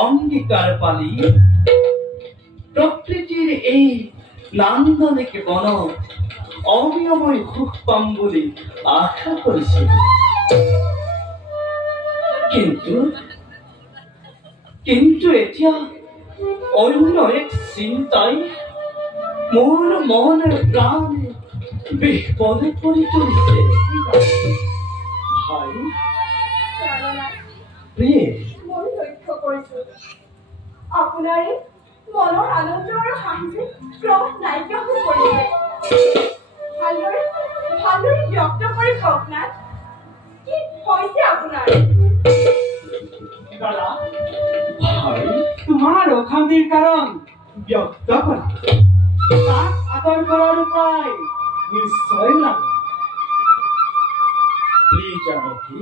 অঙ্গীকাৰ পালি প্ৰকৃতিৰ এই নান্দনিক বন অনিয়ময় সুখ পাম বুলি আশা কৰিছিল কিন্তু কিন্তু এতিয়া অন্য এক চিন্তাই মোৰ মন প্ৰাণ বিহ্বল কৰি তুলিছে ভাই প্ৰিয়ে মই লক্ষ্য কৰিছো আপোনাৰ মনৰ আনন্দ আৰু শান্তি ক্ৰমশ নাইকিয়া হৈ পৰিছে ভালদৰে ব্যক্ত কৰি কওক না কি হৈছে আপোনাৰ দাদা ভাই তোমাৰ অশান্তিৰ কাৰণ ব্যক্ত কৰা তাক আদৰ কৰাৰ উপায় নিশ্চয় লাগে জানকী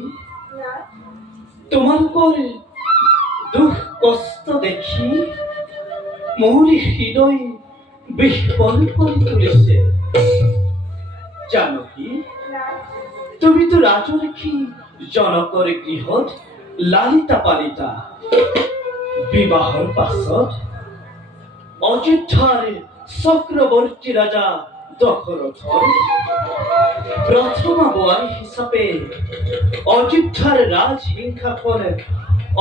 তোমালোকৰ দুখ কষ্ট দেখি মোৰ হৃদয় বিহ্বল কৰি তুলিছে জানকী তুমিতো ৰাজলক্ষ্মী জনকৰ গৃহত লালিতা পালিতা বিবাহৰ পাছত অযোধ্যাৰ চক্ৰৱৰ্তী ৰাজা দশৰথৰ প্ৰথমা বোৱাৰী হিচাপে অযোধ্যাৰ ৰাজসিংহাসন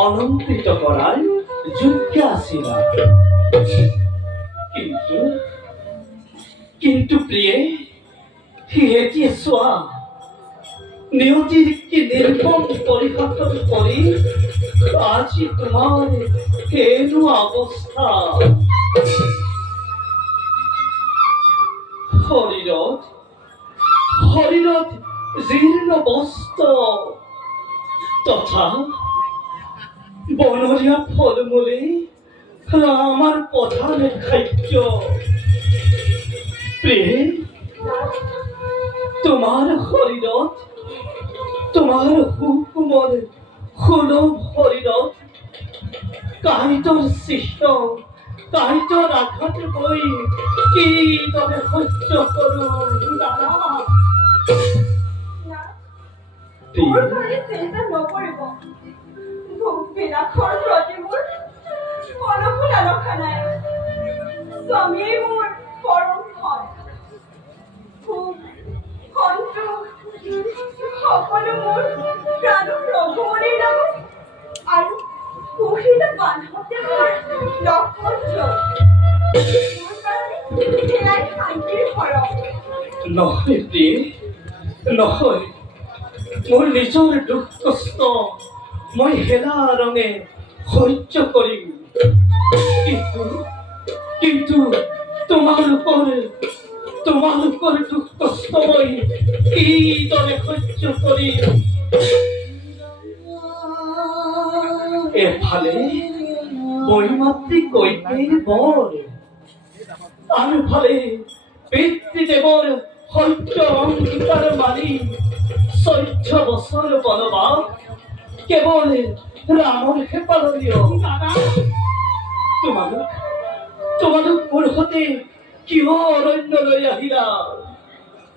অলংকৃত কৰাৰ যোগ্য আছিল কিন্তু প্ৰিয়ে এতিয়া চোৱা নিয়তিৰ কি নিৰ্মম পৰিঘটন কৰি আজি তোমাৰ এনো অৱস্থা শৰীৰত জীৰ্ণ বস্ত্ৰ তথা বনৰীয়া ফল মূলে আমাৰ প্ৰধান খাদ্য প্ৰিয়ে তোমাৰ শৰীৰত তোমাৰ সুকোমল সুলভ শৰীৰত কাঁইটৰ চিহ্ন কাঁইটৰ আঘাত হৈ কিদৰে সহ্য কৰো দাদা চিন্তা নকৰিব বিনাশৰ প্ৰতি মোৰ কলকো লালসা নাই স্বামীয়ে মোৰ পৰম ধন সকলো মোৰ প্ৰাণ প্ৰভুৱৰীৰ লগত আৰু কুশিত বান্ধৱতে মোৰ লক্ষ্য মোৰ কাৰণে সেয়াই শান্তিৰ সৰহ নহয় প্ৰিয়ে নহয় মোৰ নিজৰ দুখ কষ্ট মই হেলা ৰঙে সহ্য কৰিম কিন্তু তোমালোকৰ দুখ কষ্ট মই কিদৰে সহ্য কৰিম এফালে বৈমাতৃ কৈকেয়ীৰ বৰ আৰু ফালে পিতৃদেৱৰ সত্য অঙ্গীকাৰ মানি 14 বছৰ বনবাস কেবল ৰামৰ হেপালনীয় তোমালোক মোৰ সতে কিয় অৰণ্যলৈ আহিলা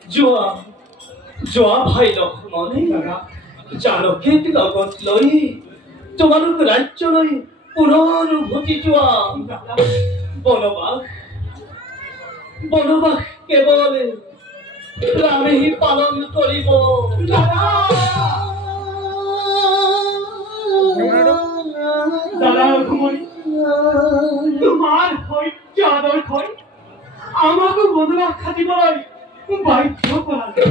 যোৱা ভাই লক্ষ্মণে জানকীক লগত লৈ তোমালোক ৰাজ্যলৈ পুনৰ উভতি যোৱা বনবাস কেৱল ৰামেহি পালন কৰিব দাদা লক্ষ্মণী তোমাৰ সত্য আদৰ্শই আমাকো বনবাস খাটিবলৈ বাধ্য কৰালে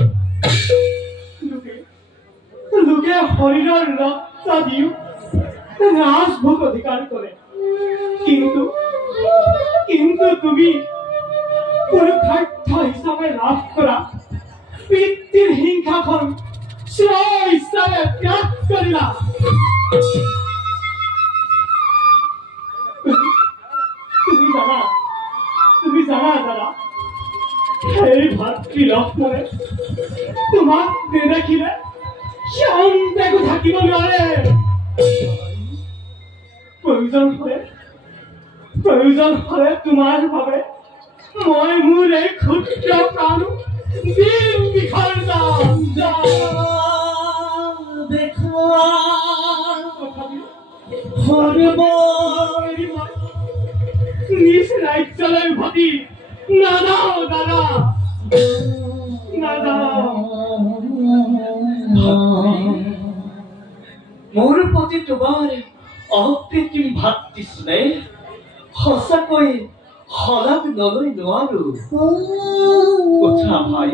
লোকে শৰীৰৰ ৰক্ত দিও ৰাজভোগ অধিকাৰ কৰে কিন্তু তুমি পুৰুষাৰ্থ হিচাপে লাভ কৰা পিতৃৰ হিংসাখন স্ব ইচ্ছাৰে ত্যাগ কৰিলা তুমি জানা দাদা সেই ভাতৃ লক্ষ্মণে তোমাক নেদেখিলে শান্তিকো থাকিব নোৱাৰে প্ৰয়োজন হলে তোমাৰ বাবে মই মোৰ এই ক্ষুদ্ৰ প্ৰাণ দিন বিসৰ্জন সৰ্ব নিজ ৰাজ্যলৈ উভতি নাযাওঁ দাদা, নাযাওঁ। মোৰ প্ৰতি তোমাৰ অকৃত্ৰিম ভাতৃ স্নেহ সঁচাকৈ শলাগ নলৈ নোৱাৰো। কথা ভাই,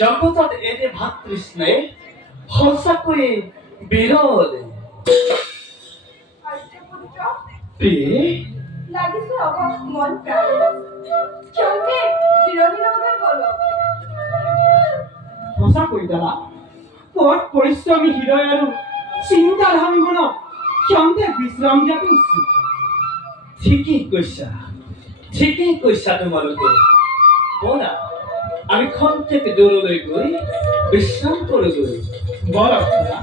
জগতত এনে ভাতৃ স্নেহ সঁচাকৈ বিৰল। আৰ্যপুত্ৰ, প্ৰিয়ে, লাগিছে অভাৱ মন প্ৰাণ। ক্ষন্তে জিৰণি লবলৈ গ'লো। সঁচাকৈ দাদা, পথ পৰিশ্ৰমী হৃদয় আৰু চিন্তাধাৰী মনক ক্ষন্তে বিশ্ৰাম দিয়াটো উচিত। ঠিকেই কৈছা তোমালোকে। ব'লা আমি খন্তেক দূৰলৈ গৈ বিশ্ৰাম কৰোগৈ। বলক দাদা।